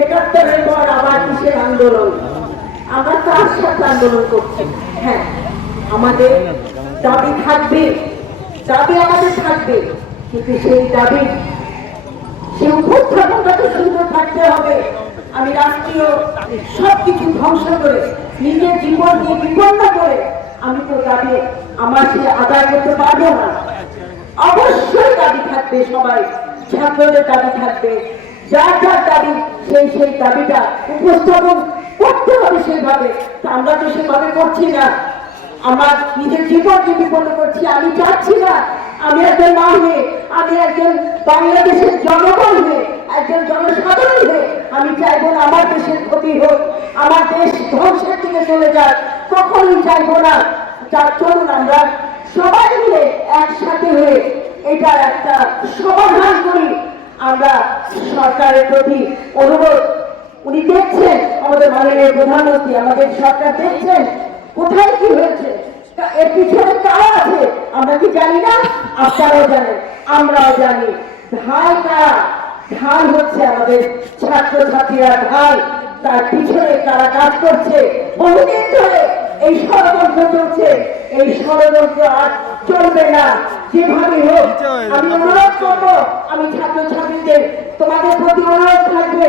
একাত্তরের পর আবার কিসের আন্দোলন? আমরা তার সাথে আন্দোলন করছি। হ্যাঁ আমাদের দাবি থাকবে। দাবি আমাদের থাকবে। কিন্তু সেই দাবি উপস্থাপনটাকে সুন্দর থাকতে হবে। আমি রাষ্ট্রীয় সব কিছু ধ্বংস করে, নিজের জীবনকে বিপন্ন করে, আমি তো দাবি আমার সে আদায় করতে পারব না। অবশ্যই দাবি থাকবে সবাই। ছাত্রদের দাবি থাকবে। যার যার দাবি, সেই সেই দাবিটা উপস্থাপন করতে হবে সেইভাবে আমরা তো সেভাবে করছি না। আমার নিজের জীবনকে বিপন্ন করছি, আমি চাচ্ছি না। আমি একজন মা হয়ে আমি একজন বাংলাদেশের জনগণ হয়ে, একজন জনসাধারণ হয়ে আমি চাইব না আমার দেশের ক্ষতি হোক, আমার দেশ ধ্বংসের দিকে চলে যাক, কখনোই চাইব না। যা চলুন আমরা সবাই মিলে একসাথে হয়ে এটার একটা সমাধান করি। আমরা সরকারের প্রতি অনুরোধ। উনি দেখছেন আমাদের মাননীয় প্রধানমন্ত্রী, আমাদের সরকার দেখছেন। কোথায় কি হয়েছে? এর পিছনে কারা আছে? আমরা কি জানি না? আপনারাও জানেন, আমরাও জানি। ঢাল কারা? ঢাল হচ্ছে আমাদের ছাত্র ছাত্রীরা ঢাল তার পিছনে কারা কাজ করছে? বহুদিন ধরে এই ষড়যন্ত্র চলছে। এই ষড়যন্ত্র আর চলবে না। যেভাবে হোক আমি অনুরোধ করব আমি ছাত্র ছাত্রীদের তোমাদের প্রতি অনুরোধ থাকবে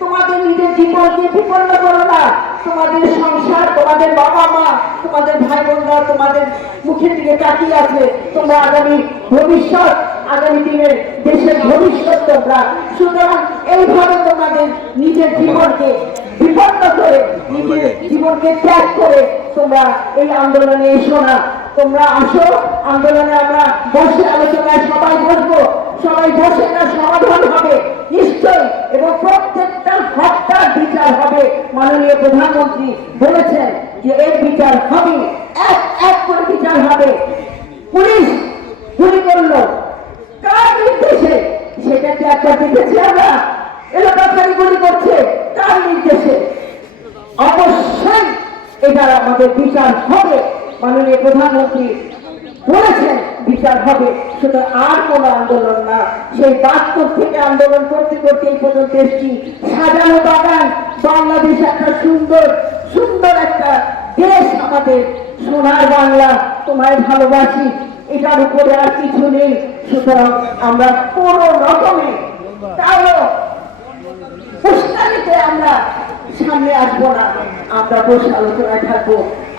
তোমাদের নিজের জীবনকে বিপন্ন করো না। তোমাদের সংসার তোমাদের বাবা মা তোমাদের ভাই বোনরা তোমাদের মুখের দিকে তাকিয়ে আছে। তোমরা আগামী ভবিষ্যৎ আগামী দিনের দেশের ভবিষ্যৎ তোমরা সুতরাং এইভাবে তোমাদের নিজের জীবনকে বিপন্ন করে নিজের জীবনকে ত্যাগ করে তোমরা এই আন্দোলনে এসো না। তোমরা আসো, আন্দোলনে আমরা বসে আলোচনায় সবাই বসবো, সবাই বসে তার সমাধান হবে নিশ্চয় এবং প্রত্যেকটা হত্যার বিচার হবে। মাননীয় প্রধানমন্ত্রী বলেছেন যে এর বিচার হবে, এক এক করে বিচার হবে। পুলিশ গুলি করল। কার নির্দেশে? সেটা কি একটা দেখেছি আমরা। এলাকাখানি গুলি করছে, কার নির্দেশে? অবশ্যই এটার আমাদের বিচার হবে। মাননীয় প্রধানমন্ত্রী বলেছেন, বিচার হবে শুধু আর কোন আন্দোলন না। সেই বাস্তব থেকে আন্দোলন করতে করতে এই পর্যন্ত এসছি। সাজানো বাগান, বাংলাদেশ একটা সুন্দর সুন্দর একটা দেশ আমাদের। সোনার বাংলা, তোমায় ভালোবাসি, এটার উপরে আর কিছু নেই। সুতরাং আমরা কোন রকমে কারও উস্কানিতে আমরা সামনে আসব না। আমরা বসে আলোচনায় থাকব।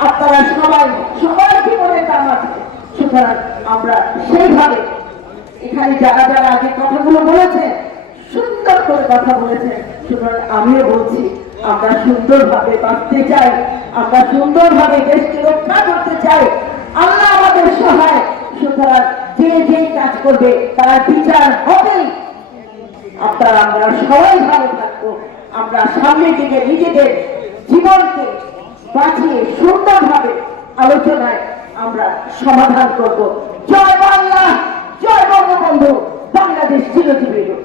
আপনারা সবাই, সবার জীবনে দাম সুতরাং আমরা সেইভাবে এখানে যারা যারা আগে কথাগুলো বলেছেন সুন্দর করে কথা বলেছেন সুতরাং আমিও বলছি, আমরা সুন্দরভাবে বাঁচতে চাই, আমরা সুন্দরভাবে দেশকে রক্ষা করতে চাই। আল্লাহ আমাদের সহায়। সুতরাং যে যে কাজ করবে, তার বিচার হবেই আপনারা আমরা সবাই ভালো থাকব। আমরা সামনের দিকে নিজেদের জীবনকে বাঁচিয়ে সুন্দরভাবে আলোচনায় আমরা সমাধান করব জয় বাংলা, জয় বঙ্গবন্ধু, বাংলাদেশ চিরজীবী।